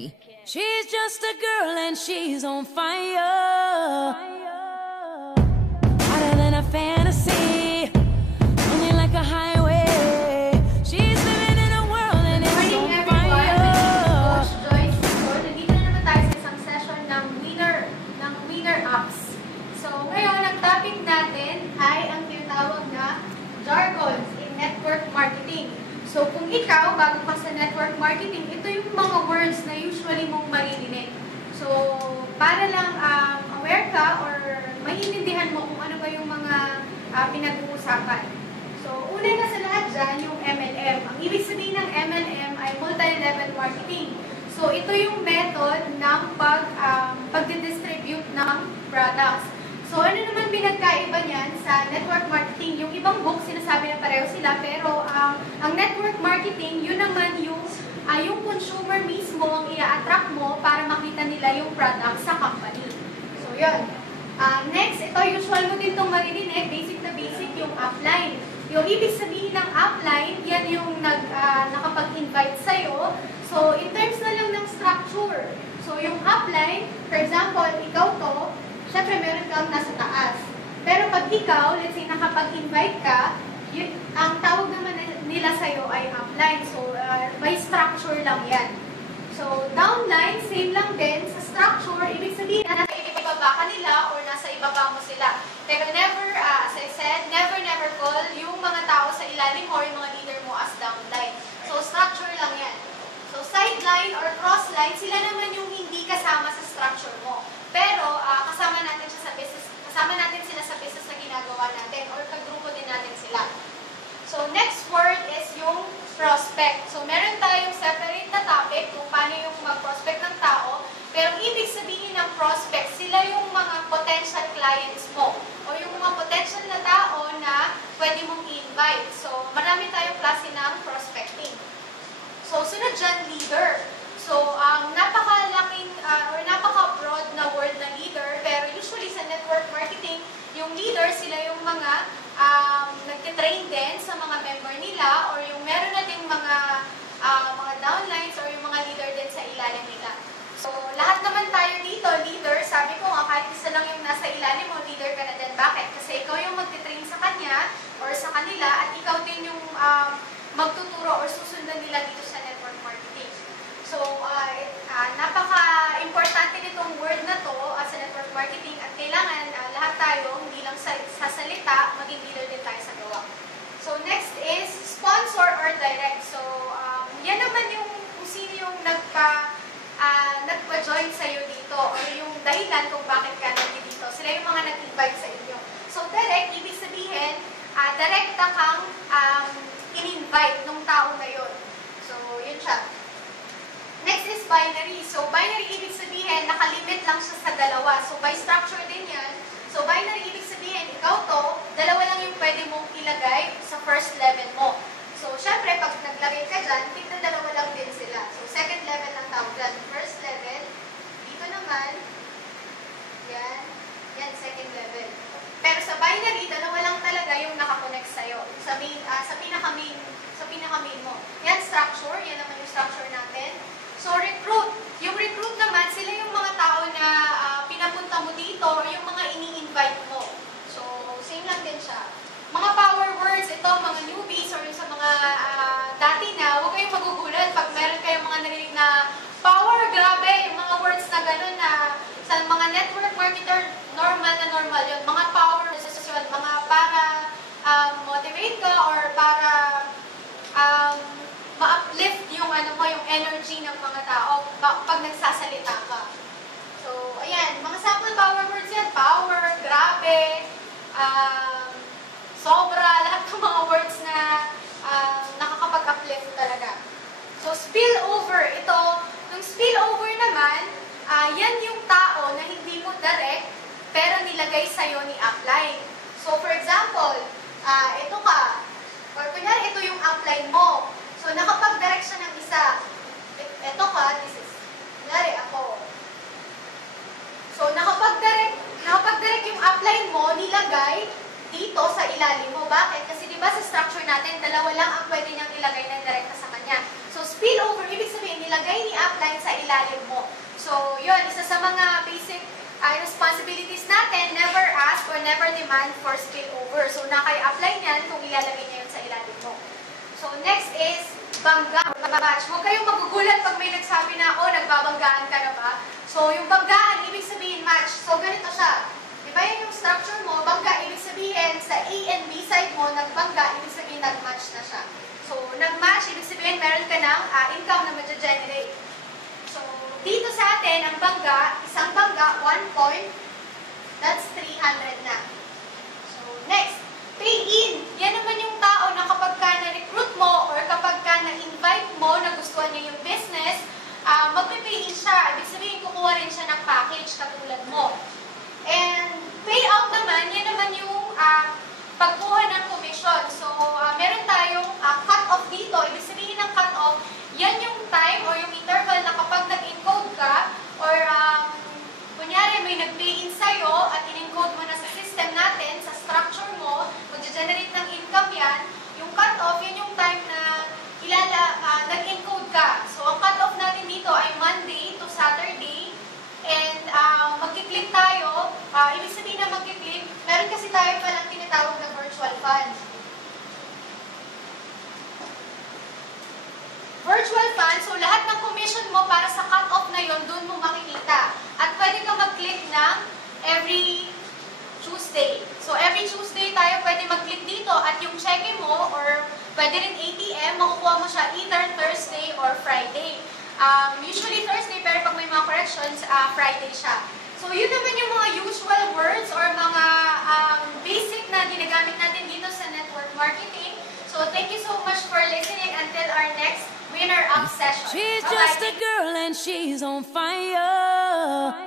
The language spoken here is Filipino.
She's just a girl and she's on fire. Hotter than a fantasy, running like a highway. She's living in a world and it's on fire. Coach Joyce. So, nandito na naman tayo sa isang session ng winner ups. So, ngayon, ang topic natin ay ang tinatawag na jargons in network marketing. So, kung ikaw, bago pa sa network marketing, ito yung mga words na usually mong maririnig. So, para lang aware ka or maiintindihan mo kung ano ba yung mga pinag-uusapan. So, una na sa lahat dyan, yung MLM. Ang ibig sabihin ng MLM ay multi-level marketing. So, ito yung method ng pag-distribute ng products. So, ano naman pinagkaiba niyan sa network marketing? Yung ibang book, sinasabi na pareho sila, pero ang network marketing, yun naman yung consumer mismo ang i-attract mo para makita nila yung product sa company. So, yun. Next, ito, usual mo din itong maririnig, basic na basic, yung upline. Yung ibig sabihin ng upline, yan yung nakapag-invite sa'yo. So, in terms na lang ng structure. So, yung upline, for example, ikaw to, syempre, meron kang nasa taas. Pero pag ikaw, let's say, nakapag-invite ka, ang tawag naman nila sa'yo ay upline. So, by structure lang yan. So, downline, same lang din. Sa structure, ibig sabihin na nasa ibaba ka nila or nasa ibaba mo sila. Pero never, as I said, never call yung mga tao sa ilalim mo or yung mga leader mo as downline. So, structure lang yan. So, sideline or crossline, sila naman yung hindi kasama sa structure mo. Pero, kasama natin sila sa business na ginagawa natin or kagrupo din natin sila. So, next word is yung prospect. So, meron tayong separate na topic kung paano yung mag-prospect ng tao. Pero, ibig sabihin ng prospect, sila yung mga potential clients mo o yung mga potential na tao na pwede mong i-invite. So, marami tayong klase ng prospecting. So, sunod dyan, leader. So, napakalaking or napaka-broad na word na leader, pero usually sa network marketing, yung leader, sila yung mga nagtitrain din sa mga member nila or yung meron na ding mga downlines or yung mga leader din sa ilalim nila. So, lahat naman tayo dito, leader, sabi ko nga, kahit isa lang yung nasa ilalim mo, leader ka na din. Bakit? Kasi ikaw yung magtitrain sa kanya or sa kanila at ikaw din yung magtuturo or susundan nila dito sa network marketing. So, napaka-importante nitong word na to sa network marketing at kailangan lahat tayo, hindi lang sa salita, maging leader din tayo sa gawa. So, next is sponsor or direct. So, yan naman yung kung sino yung nagpa-join sa'yo dito or yung dahilan kung bakit ka nandito. Sila yung mga nag-invite sa inyo. So, direct, ibig sabihin, direkta kang in-invite ng tao na yun. So, yun siya. Next is binary. So, binary ibig sabihin, nakalimit lang siya sa dalawa. So, by structure din yan. So, binary ibig sabihin, ikaw to, dalawa lang yung pwede mong ilagay sa first level mo. So, syempre, pag naglagay ka dyan, tignan dalawa lang din sila. So, second level ang tawag dyan. First level, dito naman, yan, second level. Pero sa binary, dalawa lang talaga yung nakakonect sa'yo. Sa pinaka-main mo. Yan, structure. Yan naman yung structure natin. So, recruit. Yung recruit naman, sila yung mga tao na pinapunta mo dito or yung mga ini-invite mo. So, same lang din siya. Mga power words, ito, mga newbies or yung sa mga dati na, huwag kayong magugulat pag meron kayong mga narinig na power, grabe, yung mga words na gano'n na sa mga network marketer, normal yun. Mga power, mga para motivate ka or para ma-uplift yung yung energy ng mga tao pag nagsasalita ka. So, ayan, mga sample power words yan. Power, grabe, sobra, lahat ng mga words na nakakapag-uplift talaga. So, spillover, ito, yung spillover naman, yan yung tao na hindi mo direct, pero nilagay sa'yo ni upline. So, for example, ito ka, or kunyari, ito yung upline mo. So, nakapag-direct siya ng isa. Ito ka, this is, kunyari, ako. So, nakapag-direct yung upline mo, nilagay dito sa ilalim mo. Bakit? Kasi di ba sa structure natin, dalawa lang ang pwede niyang ilagay ng direkta sa kanya. So, spillover, ibig sabihin, nilagay ni upline sa ilalim mo. So, yun, isa sa mga basic responsibilities natin, never ask or never demand for spillover. So, naka-apply niyan kung ilalagay niya yun sa ilalim mo. So, next is bangga or match. Huwag kayong magugulat pag may nagsabi na, oh, nagbabanggaan ka na ba? So, yung banggaan, ibig sabihin match. So, ganito siya. Diba yan yung structure mo? Bangga, ibig sabihin, sa A and B side mo, nagbangga, ibig sabihin, nag-match na siya. So, nag-match, ibig sabihin, meron ka ng income na ma-generate. So, dito sa atin, ang bangga, isang bangga, 1 point, that's 300 na. So, next, pay in. Yan naman yung tao na kapag ka na-recruit mo or kapag ka na-invite mo na gustuhan niya yung business, magpipay in siya. Ibig sabihin, kukuha rin siya ng package katulad mo. And payout naman, yan naman yung pagkuha ng commission. So, meron tayong cut-off dito. Ibig sabihin ng cut-off, yan yung time or yung interval na kapag nag-encode ka or kunyari may nag-pay in sa'yo at in-encode mo na sa system natin, sa structure mo, mag-generate ng income yan, yung cut-off, yan yung time na nag-encode ka. So, ang cut-off natin dito ay Monday to Saturday. And magkiklik tayo, ibig sabihin na magkiklik, meron kasi tayo palang tinatawag na virtual fund. Virtual fund, so lahat ng commission mo para sa cut-off na yon doon mo makikita. At pwede kang mag-click ng every Tuesday. So every Tuesday tayo pwede mag-click dito at yung cheque mo or pwede rin ATM, makukuha mo siya either Thursday or Friday. Usually Thursday, pero pag may mga corrections, Friday siya. So, yun naman yung mga usual words or mga basic na ginagamit natin dito sa network marketing. So, thank you so much for listening until our next Winner Up session. She's Bye-bye. just a girl and she's on fire.